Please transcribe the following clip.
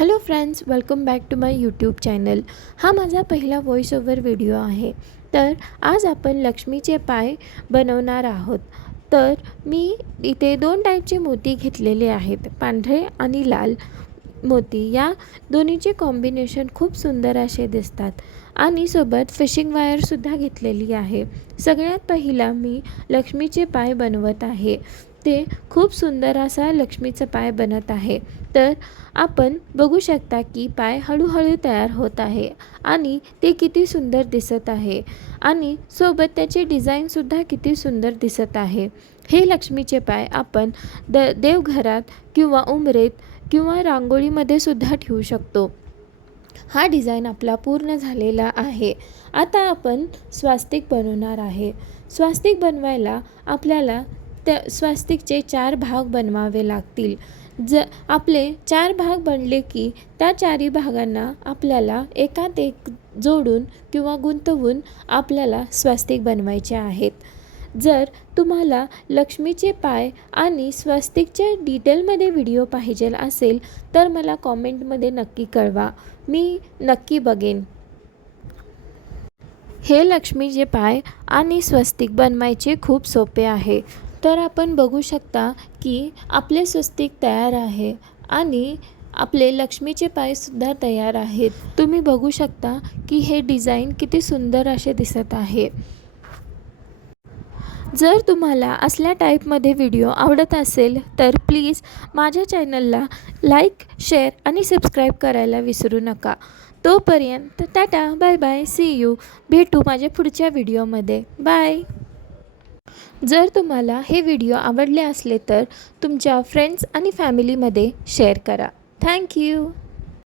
Hello friends, welcome back to my YouTube channel. हा माझा पहिला व्हॉइस ओव्हर व्हिडिओ आहे। तर आज आपण लक्ष्मीचे पाय बनवणार आहोत। तर मी इथे दोन टाईपचे मोती घेतलेले आहेत, पांढरे आणि लाल मोती। या दोन्हीचे कॉम्बिनेशन खूप सुंदर असे दिसतात आणि सोबत फिशिंग वायर सुद्धा घेतलेली आहे। सगळ्यात पहिला मी लक्ष्मीचे पाय बनवत आहे। ते खूप सुंदर असा लक्ष्मीचा पाय बनत आहे। तर आपण बघू शकता की पाय हळूहळू तयार होत आहे आणि ते किती सुंदर दिसत आहे आणि सोबत त्याचे डिझाइन सुद्धा किती सुंदर दिसत आहे। हे लक्ष्मीचे पाय आपण देवघरात किंवा उंबरेत किंवा रांगोळीमध्ये सुद्धा ठेवू शकतो। हा डिझाइन आपला पूर्ण झालेला आहे। आता आपण स्वास्तिक बनवणार आहे। स्वास्तिक बनवायला आपल्याला त्या स्वास्तिकचे 4 भाग बनवावे लागतील। आपले 4 भाग बनले की त्या 4ही भागांना आपल्याला एकात एक जोडून किंवा गुंतवून आपल्याला स्वास्तिक बनवायचे आहेत। जर तुम्हाला लक्ष्मीचे पाय आणि स्वास्तिकच्या डिटेलमध्ये व्हिडिओ पाहिजे असेल तर मला कॉमेंटमध्ये नक्की कळवा, मी नक्की बघेन। हे लक्ष्मीचे पाय आणि स्वस्तिक बनवायचे खूप सोपे आहे। तर आपण बघू शकता की आपले स्वस्तिक तयार आहे आणि आपले लक्ष्मीचे पाय सुद्धा तयार आहेत। तुम्ही बघू शकता की हे डिझाइन किती सुंदर असे दिसत आहे। जर तुम्हाला असल्या टाईपमध्ये व्हिडिओ आवडत असेल तर प्लीज माझ्या चॅनलला लाईक, शेअर आणि सबस्क्राईब करायला विसरू नका। तोपर्यंत tata, bye bye, see you. भेटू माझ्या पुढच्या व्हिडिओमध्ये। बाय। जर तुम्हाला हे व्हिडिओ आवडले असले तर तुमच्या फ्रेंड्स आणि फॅमिलीमध्ये शेअर करा। Thank you.